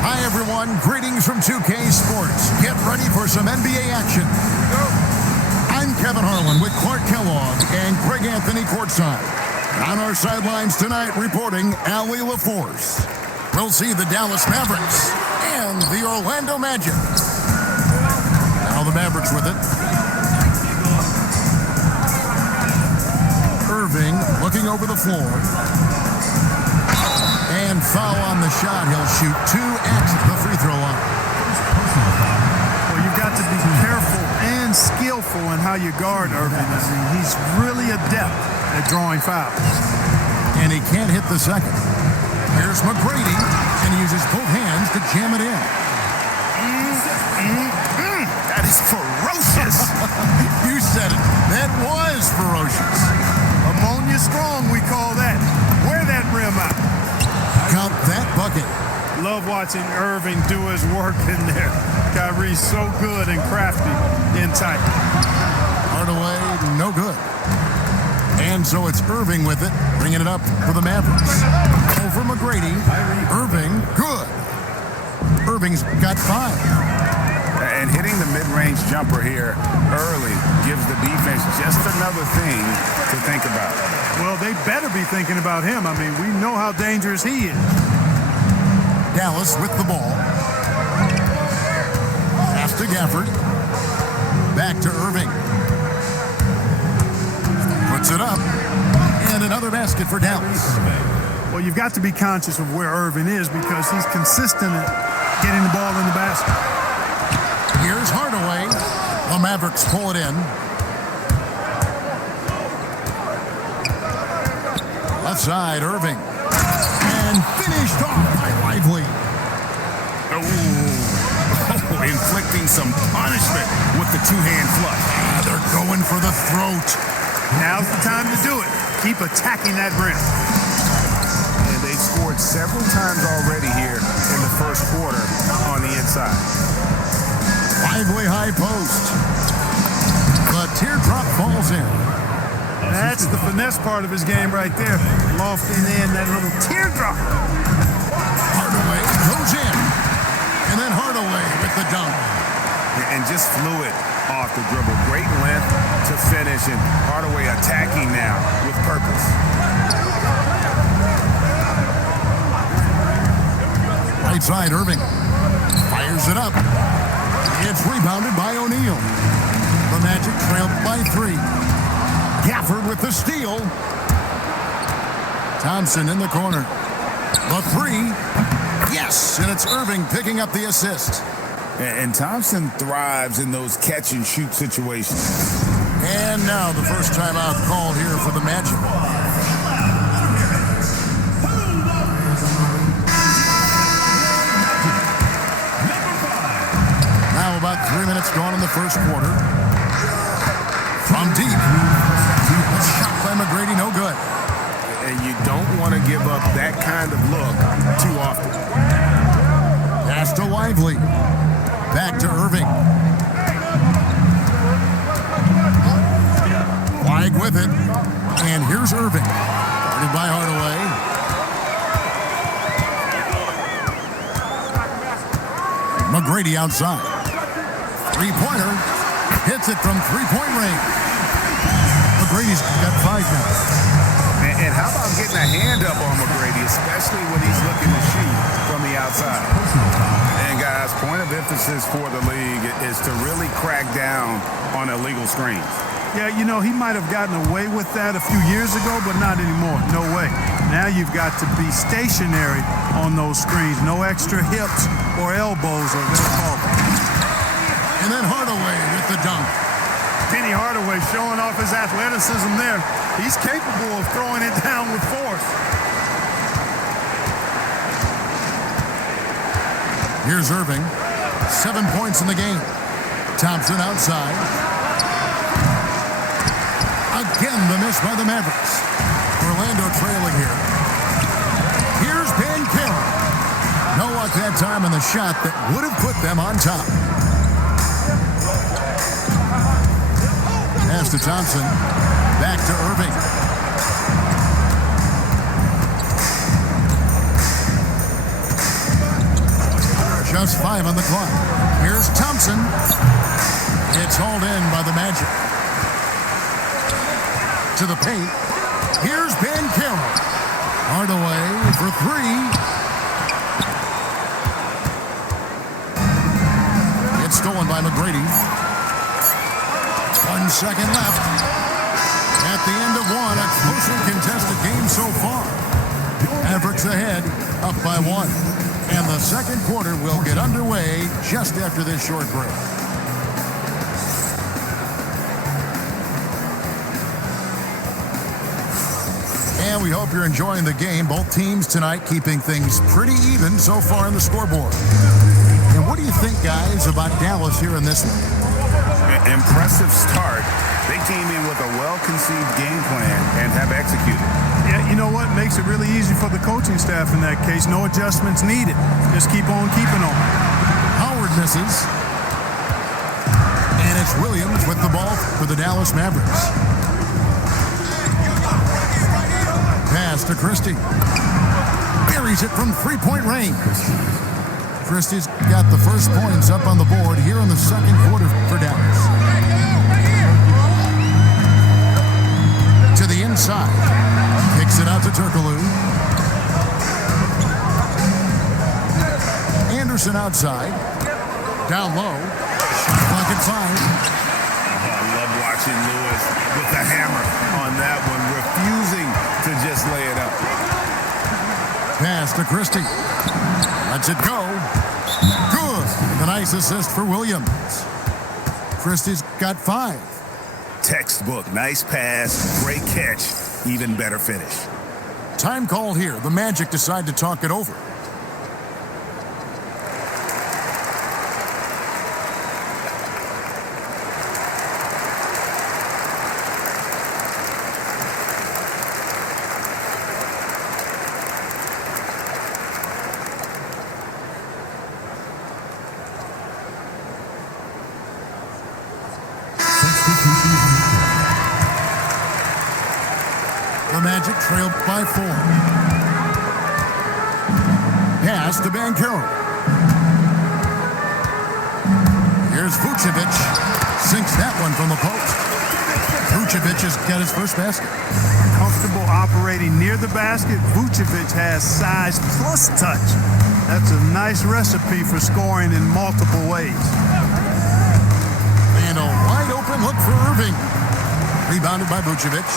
Hi, everyone. Greetings from 2K Sports. Get ready for some NBA action. I'm Kevin Harlan with Clark Kellogg and Greg Anthony courtside. On our sidelines tonight, reporting Allie LaForce. We'll see the Dallas Mavericks and the Orlando Magic. Now the Mavericks with it. Irving looking over the floor. And foul on the shot. He'll shoot 2 at the free throw line. Well, you've got to be careful and skillful in how you guard Irving. I mean, he's really adept at drawing fouls. And he can't hit the second. Here's McGrady, and he uses both hands to jam it in. That is ferocious. You said it. That was ferocious. Ammonia strong, we call that. Wear that rim out. Count that bucket. Love watching Irving do his work in there. Kyrie's so good and crafty in tight. Hardaway, no good. And so it's Irving with it, bringing it up for the Mavericks. Over McGrady. Irving, good. Irving's got 5. And hitting the mid-range jumper here early gives the defense just another thing to think about. Well, they better be thinking about him. I mean, we know how dangerous he is. Dallas with the ball. Pass to Gafford. Back to Irving. Puts it up. And another basket for Dallas. Well, you've got to be conscious of where Irving is because he's consistent at getting the ball in the basket. Here's Hardaway. The Mavericks pull it in. Left side, Irving. And finished off by Lively. Oh, inflicting some punishment with the two-hand flush. They're going for the throat. Now's the time to do it. Keep attacking that rim. And they've scored several times already here in the first quarter on the inside. Lively high post. The teardrop falls in. That's the finesse part of his game right there. Lofting in that little teardrop. Hardaway goes in. And then Hardaway with the dunk. And just fluid off the dribble. Great length to finish. And Hardaway attacking now with purpose. Right side, Irving. Fires it up. It's rebounded by O'Neal. The Magic trailed by 3. Gafford with the steal. Thompson in the corner. The 3. Yes, and it's Irving picking up the assist. And Thompson thrives in those catch-and-shoot situations. And now the first timeout called here for the Magic. Now about 3 minutes gone in the first quarter. From deep. A shot by McGrady, no good. And you don't want to give up that kind of look too often. Pass to Lively. Back to Irving. Flag with it. And here's Irving. Guarded by Hardaway. McGrady outside. Three-pointer. Hits it from three-point range. McGrady's got 5 now. And how about getting a hand up on McGrady, especially when he's looking to shoot from the outside? And guys, point of emphasis for the league is to really crack down on illegal screens. Yeah, you know, he might have gotten away with that a few years ago, but not anymore. No way. Now you've got to be stationary on those screens. No extra hips or elbows or they'll call them. And then Hardaway with the dunk. Penny Hardaway showing off his athleticism there. He's capable of throwing it down with force. Here's Irving. 7 points in the game. Thompson outside. Again, the miss by the Mavericks. Orlando trailing here. Here's Ben Carroll. No luck that time on the shot that would have put them on top. Pass to Thompson. Back to Irving. Just 5 on the clock. Here's Thompson. It's hauled in by the Magic. To the paint. Here's Banchero. Hardaway for 3. It's stolen by McGrady. 1 second left. At the end of one, a closely contested game so far. Mavericks ahead, up by 1. And the second quarter will get underway just after this short break. And we hope you're enjoying the game. Both teams tonight keeping things pretty even so far in the scoreboard. And what do you think, guys, about Dallas here in this one? Impressive start. They came in with a well-conceived game plan and have executed. Yeah, you know what? Makes it really easy for the coaching staff in that case. No adjustments needed. Just keep on keeping on. Howard misses. And it's Williams with the ball for the Dallas Mavericks. Pass to Christie. Buries it from three-point range. Christie's got the first points up on the board here in the second quarter for Dallas. To the inside. Kicks it out to Turkoglu. Anderson outside. Down low. Shot clock at 5. I love watching Lewis with the hammer on that one, refusing to just lay it up. Pass to Christie. Lets it go. Good. A nice assist for Williams. Christie's got 5. Textbook. Nice pass. Great catch. Even better finish. Time called here. The Magic decide to talk it over. The Magic trailed by 4. Pass to Banchero. Here's Vucevic. Sinks that one from the post. Vucevic has got his first basket. Comfortable operating near the basket. Vucevic has size plus touch. That's a nice recipe for scoring in multiple ways. And a wide open look for Irving. Rebounded by Vucevic.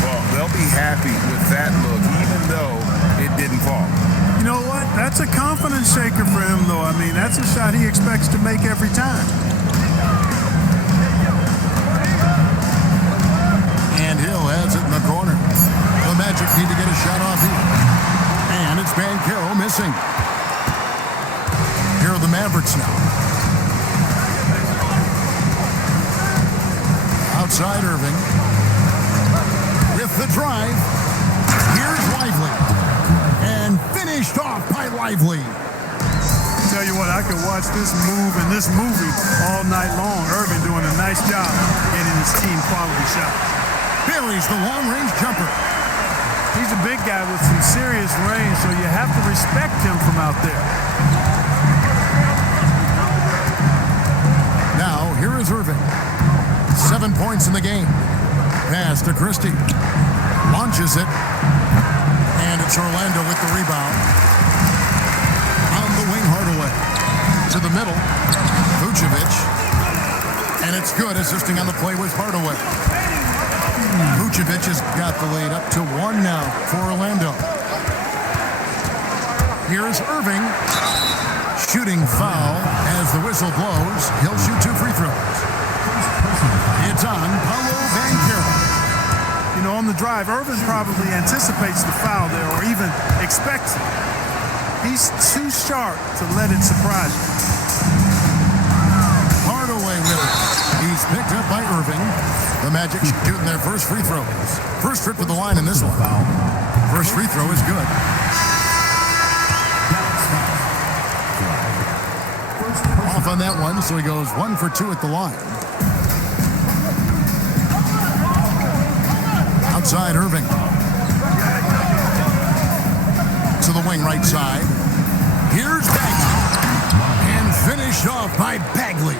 Well, they'll be happy with that look, even though it didn't fall. You know what? That's a confidence shaker for him, though. I mean, that's a shot he expects to make every time. And Hill has it in the corner. The Magic need to get a shot off here. And it's Banchero missing. Here are the Mavericks now. Outside Irving. With the drive. Here's Lively. And finished off by Lively. Tell you what, I could watch this move and this movie all night long. Irving doing a nice job getting his team quality shots. Buries the long-range jumper. He's a big guy with some serious range, so you have to respect him from out there. Now, here is Irving. 7 points in the game. Pass to Christie. Launches it. And it's Orlando with the rebound. On the wing, Hardaway. To the middle. Vucevic. And it's good, assisting on the play with Hardaway. Vucevic has got the lead up to 1 now for Orlando. Here's Irving. Shooting foul as the whistle blows. He'll shoot 2 free throws. It's on Paolo Banchero. You know, on the drive, Irving probably anticipates the foul there or even expects it. He's too sharp to let it surprise you. Hardaway with it. He's picked up by Irving. The Magic shooting their first free throws. First trip to the line in this one. First free throw is good. Off on that one, so he goes 1 for 2 at the line. Outside Irving. To the wing right side. Here's Bagley. Finished off by Bagley.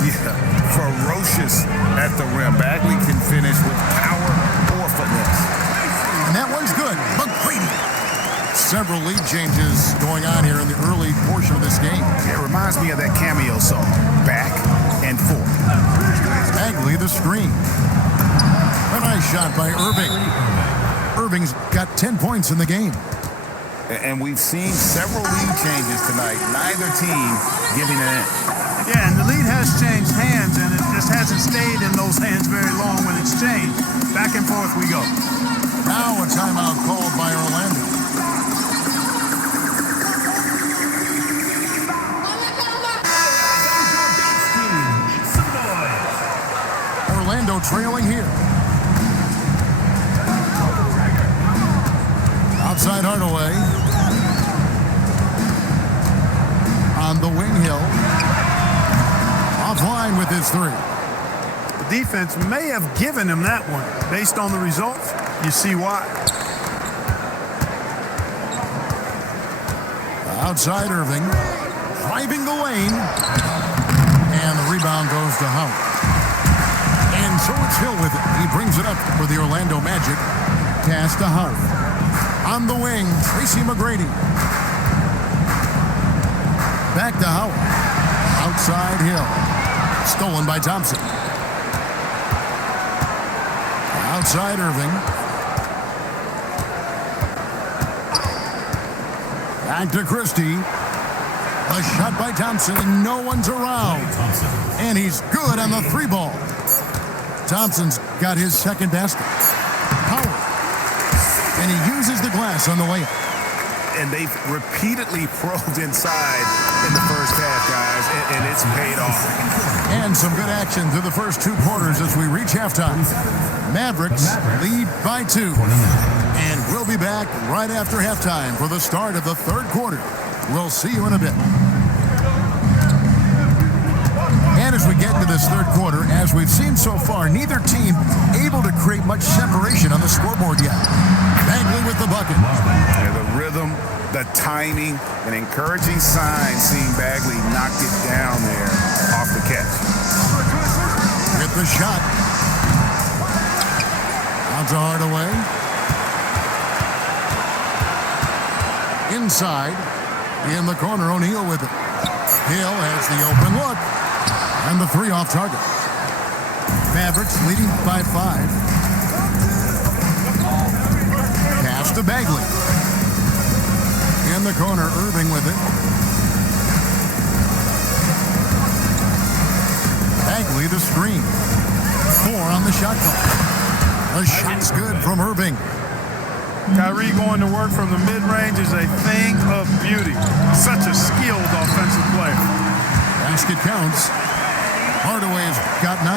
Yeah, ferocious at the rim. Bagley can finish with power or finesse. And that one's good. McGrady. Several lead changes going on here in the early portion of this game. It reminds me of that cameo song, Back and Forth. Bagley the screen. A nice shot by Irving. Irving's got 10 points in the game. And we've seen several lead changes tonight. Neither team giving an inch. Yeah, and the lead has changed hands, and it just hasn't stayed in those hands very long when it's changed. Back and forth we go. Now a timeout called by Orlando. Orlando trailing here. Outside Hardaway. On the wing, Hill. Offline with his three. The defense may have given him that one. Based on the results, you see why. Outside Irving. Driving the lane. And the rebound goes to Howard. And so it's Hill with it. He brings it up for the Orlando Magic. Pass to Howard. On the wing, Tracy McGrady. Back to Howard. Outside Hill. Stolen by Thompson. Outside Irving. Back to Christie. A shot by Thompson, and no one's around. And he's good on the three ball. Thompson's got his second basket. Howard. And he uses the glass on the layup. And they've repeatedly probed inside in the first half, guys, and it's paid off. And some good action through the first two quarters as we reach halftime. Mavericks lead by 2. And we'll be back right after halftime for the start of the third quarter. We'll see you in a bit. And as we get into this third quarter, as we've seen so far, neither team able to create much separation on the scoreboard yet. Bagley with the bucket. Yeah, the rhythm, the timing, an encouraging sign seeing Bagley knock it down there off the catch. Get the shot. Out to Hardaway. Inside. In the corner, O'Neal with it. Hill has the open look. And the three off target. Mavericks leading by 5. Pass to Bagley. In the corner, Irving with it. Bagley the screen. 4 on the shot clock. A shot's good from Irving. Kyrie going to work from the mid-range is a thing of beauty. Such a skilled offensive player. Basket counts. Hardaway's got 9.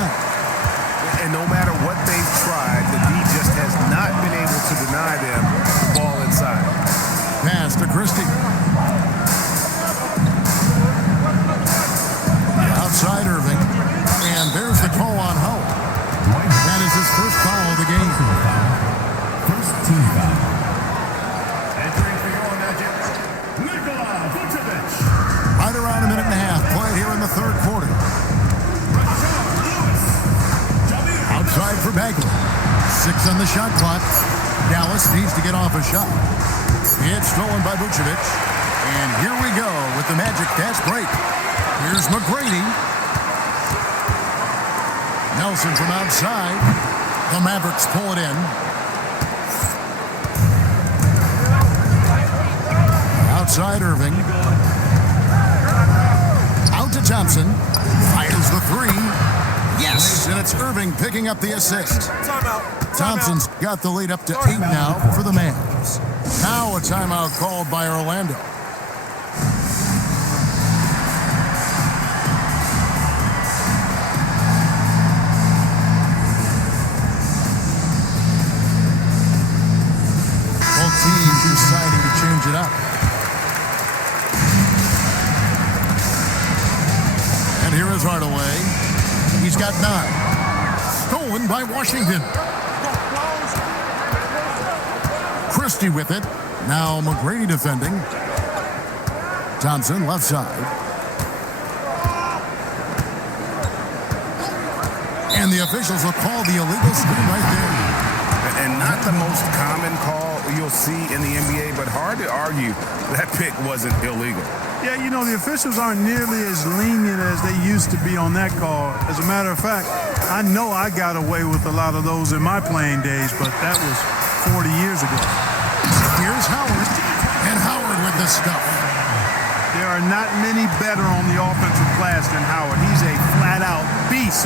And no matter what they've tried, the D just has not been able to deny them the ball inside. Pass to Christie. Outside Irving. And there's the call on Howard. That is his first foul of the game. First team foul. Right around a minute and a half played here in the third quarter. Outside for Bagley. 6 on the shot clock. Dallas needs to get off a shot. It's stolen by Vucevic. And here we go with the Magic fast break. Here's McGrady. Nelson from outside. The Mavericks pull it in. Outside Irving. Out to Thompson. Fires the 3. Yes, and it's Irving picking up the assist. Thompson's got the lead up to 8 now for the Mavs. Now a timeout called by Orlando. Both teams deciding to change it up. And here is Hardaway. He's got 9. Stolen by Washington. Christie with it. Now McGrady defending. Thompson left side. And the officials will call the illegal screen right there. And not the most common call you'll see in the NBA, but hard to argue that pick wasn't illegal. Yeah, you know, the officials aren't nearly as lenient as they used to be on that call. As a matter of fact, I know I got away with a lot of those in my playing days, but that was 40 years ago. Here's Howard, and Howard with the stuff. There are not many better on the offensive glass than Howard. He's a flat-out beast,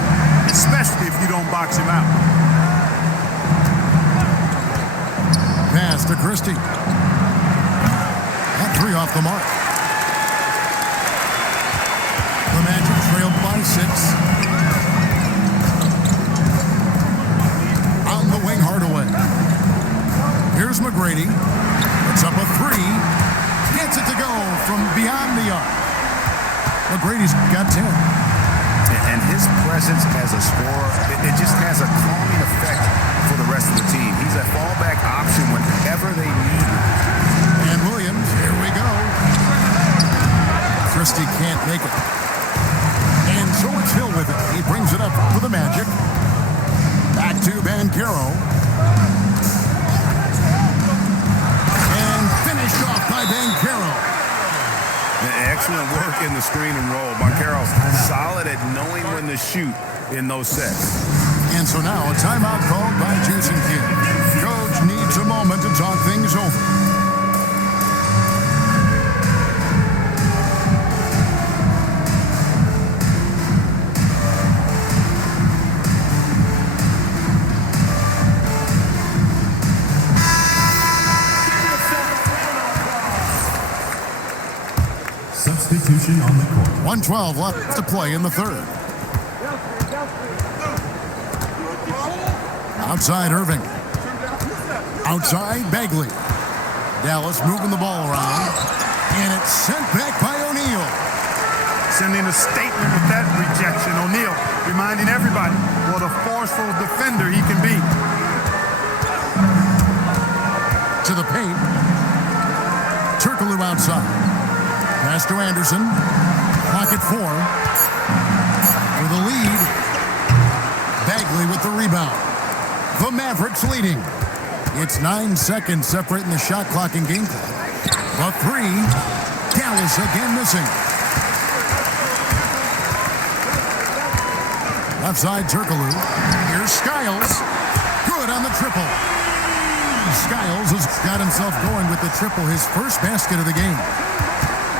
especially if you don't box him out. Pass to Christie. That three off the mark. The Magic trailed by 6. On the wing, Hardaway. Here's McGrady. Puts up a 3. Gets it to go from beyond the arc. McGrady's got 10. And his presence as a scorer, it just has a calming effect for the rest of the team. He's a fallback option whenever they need him. And Williams, here we go. Christie can't make it. And so it's Hill with it. He brings it up for the Magic. Back to Banchero. And finished off by Banchero. Excellent work in the screen and roll. Banchero solid at knowing when to shoot in those sets. And so now a timeout called by Jason Kidd. Coach needs a moment to talk things over. Substitution on the court. 1:12 left to play in the third. Outside Irving. Outside Bagley. Dallas moving the ball around. And it's sent back by O'Neal. Sending a statement with that rejection. O'Neal reminding everybody what a forceful defender he can be. To the paint. Turkoglu outside. Pass to Anderson. Clock at 4. For the lead. Bagley with the rebound. The Mavericks leading. It's 9 seconds separating the shot clock and game clock. The 3. Dallas again missing. Left side Turkoglu. Here's Skiles. Good on the triple. Skiles has got himself going with the triple, his first basket of the game.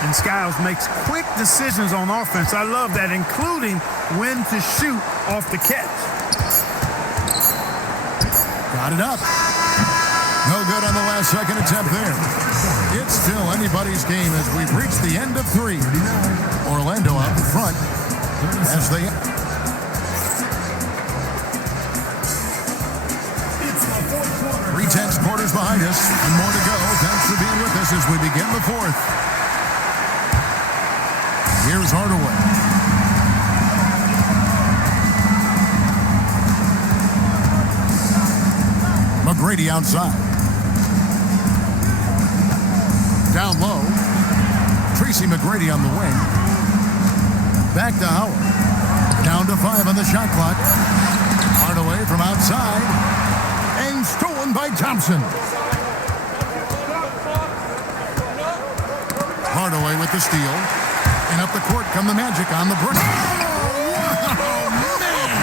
And Skiles makes quick decisions on offense. I love that, including when to shoot off the catch. Got it up. No good on the last second attempt there. It's still anybody's game as we've reached the end of 3. Orlando out in front as they... 3 quarters behind us and more to go. Thanks for being with us as we begin the 4th. Here's Hardaway. McGrady outside. Down low. Tracy McGrady on the wing. Back to Howard. Down to 5 on the shot clock. Hardaway from outside. And stolen by Thompson. Hardaway with the steal. And up the court come the Magic on the break. Oh, man!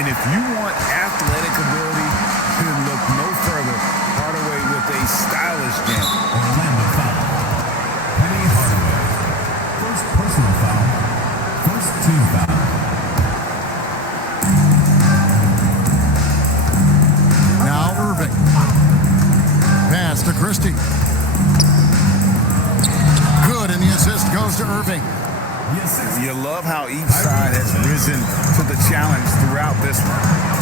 And if you want athletic ability, then look no further. Hardaway with a stylish jam. Orlando foul. Penny Hardaway. First personal foul. First team foul. Now Irving. Pass to Christie. Good, and the assist goes to Irving. You love how each side has risen to the challenge throughout this one.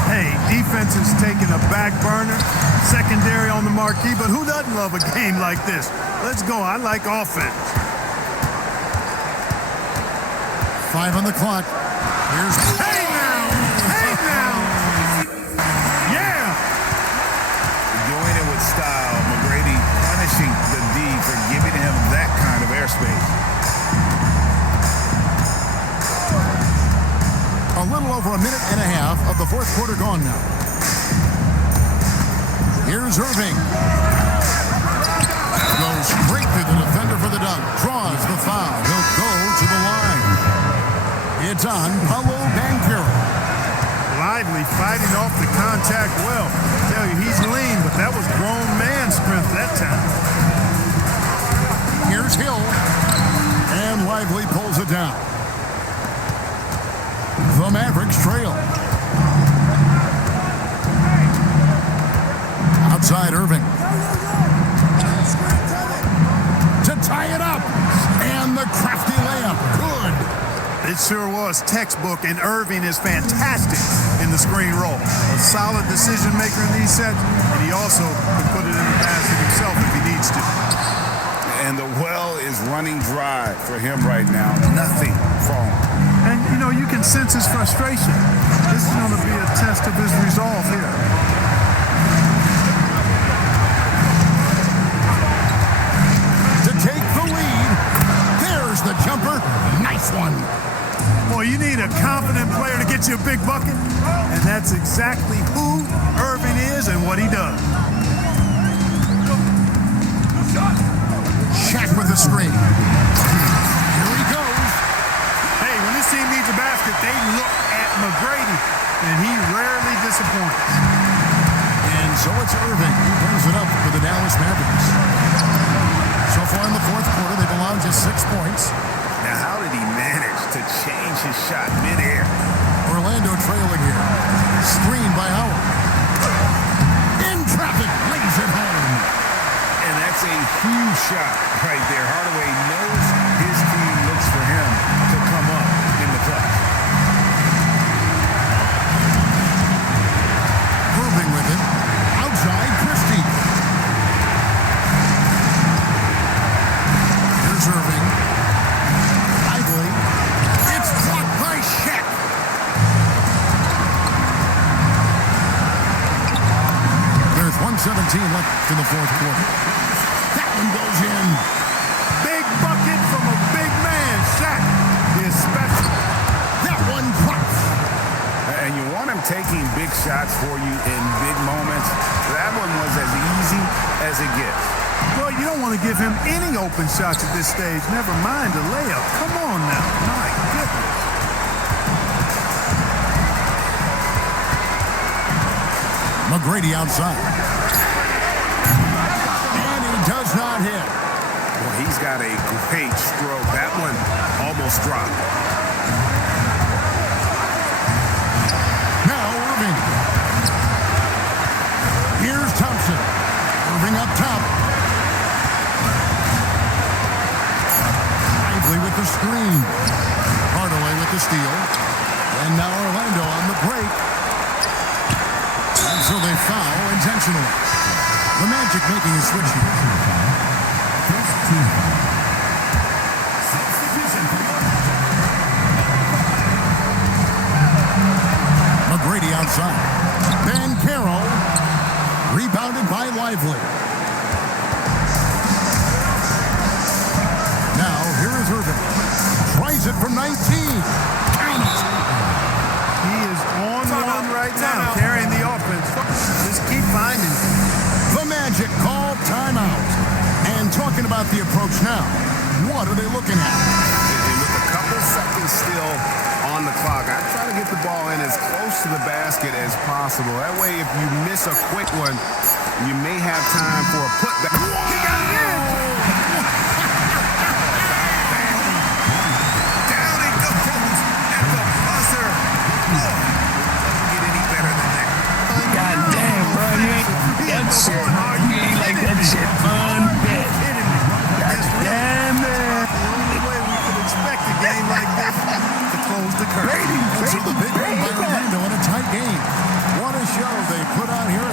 Hey, defense is taking a back burner, secondary on the marquee, but who doesn't love a game like this? Let's go. I like offense. 5 on the clock. Here's... Hey now! Hey now! Yeah! Doing it with style. McGrady punishing the D for giving him that kind of airspace. over a minute and a half of the fourth quarter gone now. Here's Irving. Goes straight through the defender for the dunk. Draws the foul. He'll go to the line. It's on Paulo Banchero. Lively fighting off the contact well. I tell you, he's lean, but that was grown man strength that time. Here's Hill. And Lively pulls it down. The Mavericks trail. Outside Irving. To tie it up. And the crafty layup. Good. It sure was textbook, and Irving is fantastic in the screen roll. A solid decision maker in these sets, and he also can put it in the basket himself if he needs to. And the well is running dry for him right now. Nothing falling. And, you know, you can sense his frustration. This is going to be a test of his resolve here. To take the lead. There's the jumper. Nice one. Boy, you need a confident player to get you a big bucket. And that's exactly who Irving is and what he does. Shaq with the screen. Here he goes. Hey, when this team needs a basket, they look at McGrady, and he rarely disappoints. And so it's Irving who brings it up for the Dallas Mavericks. So far in the fourth quarter, they've allowed just 6 points. Now, how did he manage to change his shot midair? Orlando trailing here. Screened by Howard. In traffic, lays it home. And that's a huge shot right there. Hardaway knows his team looks for him to come up in the clutch. Irving with it. Outside, Christie. Here's Irving. Lively. It's blocked by Shaq. There's 1:17 left in the fourth quarter. That one goes in. Big bucket from a big man. Shaq is special. That one drops. And you want him taking big shots for you in big moments. That one was as easy as it gets. Well, you don't want to give him any open shots at this stage. Never mind a layup. Come on now. My goodness. McGrady outside. And he does not hit. Well, he's got a great stroke. That one almost dropped. Now Irving. Here's Thompson. Irving up top. Lively with the screen. Hardaway with the steal. And now Orlando on the break. And so they foul intentionally. The Magic making a switch here. First team foul. Substitution. McGrady outside. Banchero. Rebounded by Lively. Now, here is Irving. Tries it from 19. Count it. He is on one right now, carrying the offense. Just keep finding him. The Magic call timeout. And talking about the approach now, what are they looking at? And with a couple seconds still on the clock, I try to get the ball in as close to the basket as possible. That way, if you miss a quick one, you may have time for a putback. He got it in! Down it goes at the buzzer. Oh, doesn't get any better than that. God damn, bro. You ain't that shit. You ain't like that shit. Unbit. God damn it. The only way we could expect a game like this to close the curtain. And so the big win by Orlando in a tight game. What a show they put on here